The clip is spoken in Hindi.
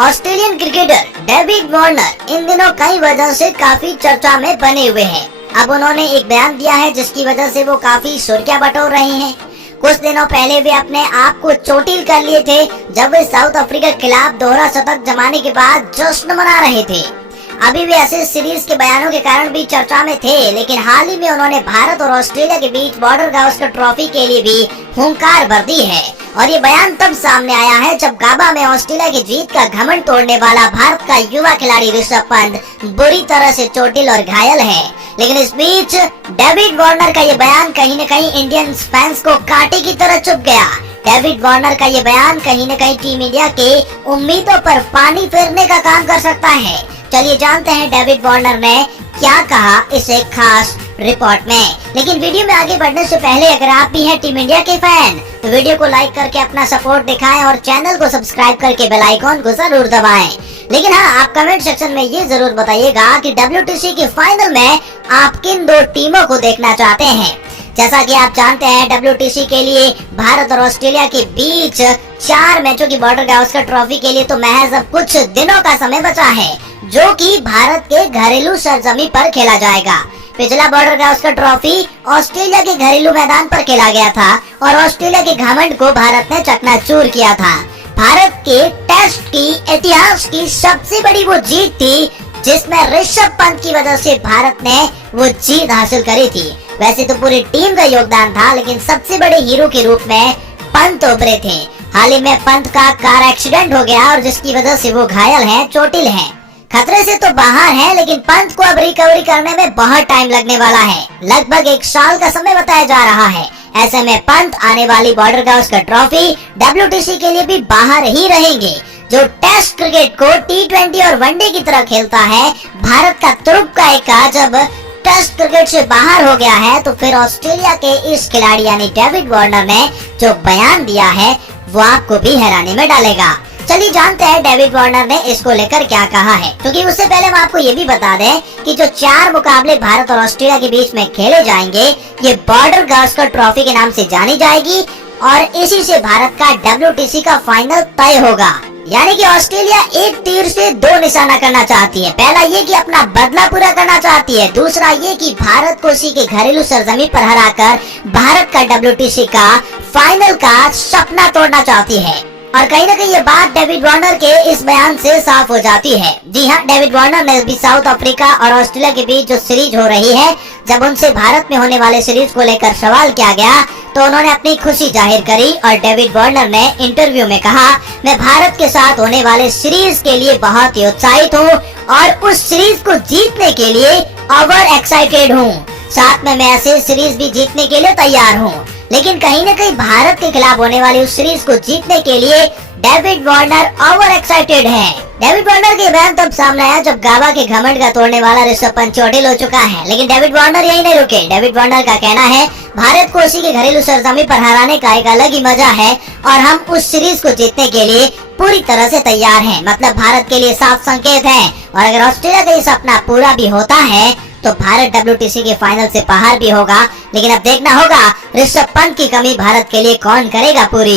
ऑस्ट्रेलियन क्रिकेटर डेविड वार्नर इन दिनों कई वजह से काफी चर्चा में बने हुए हैं। अब उन्होंने एक बयान दिया है जिसकी वजह से वो काफी सुर्खियां बटोर रहे हैं। कुछ दिनों पहले वे अपने आप को चोटिल कर लिए थे जब वे साउथ अफ्रीका के खिलाफ दोहरा शतक जमाने के बाद जश्न मना रहे थे। अभी वे ऐसे सीरीज के बयानों के कारण भी चर्चा में थे, लेकिन हाल ही में उन्होंने भारत और ऑस्ट्रेलिया के बीच बॉर्डर गावस्कर ट्रॉफी के लिए भी हुंकार भर दी है। और ये बयान तब सामने आया है जब गाबा में ऑस्ट्रेलिया की जीत का घमंड तोड़ने वाला भारत का युवा खिलाड़ी ऋषभ पंत बुरी तरह से चोटिल और घायल है। लेकिन इस बीच डेविड वार्नर का ये बयान कहीं न कहीं इंडियन फैंस को कांटे की तरह चुभ गया। डेविड वार्नर का ये बयान कहीं न कहीं टीम इंडिया के उम्मीदों पर पानी फेरने का काम कर सकता है। चलिए जानते हैं डेविड वार्नर ने क्या कहा इस एक खास रिपोर्ट में। लेकिन वीडियो में आगे बढ़ने से पहले अगर आप भी हैं टीम इंडिया के फैन तो वीडियो को लाइक करके अपना सपोर्ट दिखाएं और चैनल को सब्सक्राइब करके बेल आइकॉन को जरूर दबाएं। लेकिन हाँ, आप कमेंट सेक्शन में ये जरूर बताइएगा कि WTC के फाइनल में आप किन दो टीमों को देखना चाहते हैं। जैसा कि आप जानते हैं WTC के लिए भारत और ऑस्ट्रेलिया के बीच 4 मैचों की बॉर्डर गावस्कर ट्रॉफी के लिए तो महज अब कुछ दिनों का समय बचा है, जो कि भारत के घरेलू सरजमी पर खेला जाएगा। पिछला बॉर्डर गावस्कर ट्रॉफी ऑस्ट्रेलिया के घरेलू मैदान पर खेला गया था और ऑस्ट्रेलिया के घमंड को भारत ने चकनाचूर किया था। भारत के टेस्ट की इतिहास की सबसे बड़ी वो जीत थी जिसमें ऋषभ पंत की वजह से भारत ने वो जीत हासिल करी थी। वैसे तो पूरी टीम का योगदान था, लेकिन सबसे बड़े हीरो के रूप में पंत उभरे थे। हाल ही में पंत का कार एक्सीडेंट हो गया और जिसकी वजह से वो घायल हैं, चोटिल हैं। खतरे से तो बाहर हैं, लेकिन पंत को अब रिकवरी करने में बहुत टाइम लगने वाला है। लगभग 1 साल का समय बताया जा रहा है। ऐसे में पंत आने वाली बॉर्डर गावस्कर ट्रॉफी WTC के लिए भी बाहर ही रहेंगे। जो टेस्ट क्रिकेट को T20 और वनडे की तरह खेलता है, भारत का तुरुप्का एका जब टेस्ट क्रिकेट से बाहर हो गया है, तो फिर ऑस्ट्रेलिया के इस खिलाड़ी यानी डेविड वार्नर ने जो बयान दिया है वो आपको भी हैरानी में डालेगा। चलिए जानते हैं डेविड वार्नर ने इसको लेकर क्या कहा है। क्योंकि उससे पहले हम आपको ये भी बता दें कि जो 4 मुकाबले भारत और ऑस्ट्रेलिया के बीच में खेले जाएंगे, ये बॉर्डर गावस्कर ट्रॉफी के नाम से जानी जाएगी और इसी से भारत का WTC का फाइनल तय होगा। यानी कि ऑस्ट्रेलिया एक तीर से 2 निशाना करना चाहती है। पहला ये कि अपना बदला पूरा करना चाहती है, दूसरा ये कि भारत को उसी के घरेलू सरजमी पर हराकर भारत का WTC का फाइनल का सपना तोड़ना चाहती है। और कहीं न कहीं ये बात डेविड वार्नर के इस बयान से साफ हो जाती है। जी हाँ, डेविड वार्नर ने भी साउथ अफ्रीका और ऑस्ट्रेलिया के बीच जो सीरीज हो रही है, जब उनसे भारत में होने वाले सीरीज को लेकर सवाल किया गया तो उन्होंने अपनी खुशी जाहिर करी और डेविड वार्नर ने इंटरव्यू में कहा, मैं भारत के साथ होने वाले सीरीज के लिए बहुत ही उत्साहित हूँ और उस सीरीज को जीतने के लिए ओवर एक्साइटेड हूँ। साथ में मैं ऐसे सीरीज भी जीतने के लिए तैयार हूँ। लेकिन कहीं न कहीं भारत के खिलाफ होने वाली उस सीरीज को जीतने के लिए डेविड वार्नर ओवर एक्साइटेड है। डेविड वार्नर के बयान तब सामने आया जब गाबा के घमंड का तोड़ने वाला ऋषभ पंत चोटिल हो चुका है। लेकिन डेविड वार्नर यही नहीं रुके। डेविड वार्नर का कहना है, भारत को उसी के घरेलू सरजमी पर हराने का एक अलग ही मजा है और हम उस सीरीज को जीतने के लिए पूरी तरह से तैयार हैं। मतलब भारत के लिए साफ संकेत है और अगर ऑस्ट्रेलिया का ये सपना पूरा भी होता है तो भारत WTC के फाइनल से बाहर भी होगा। लेकिन अब देखना होगा ऋषभ पंत की कमी भारत के लिए कौन करेगा पूरी।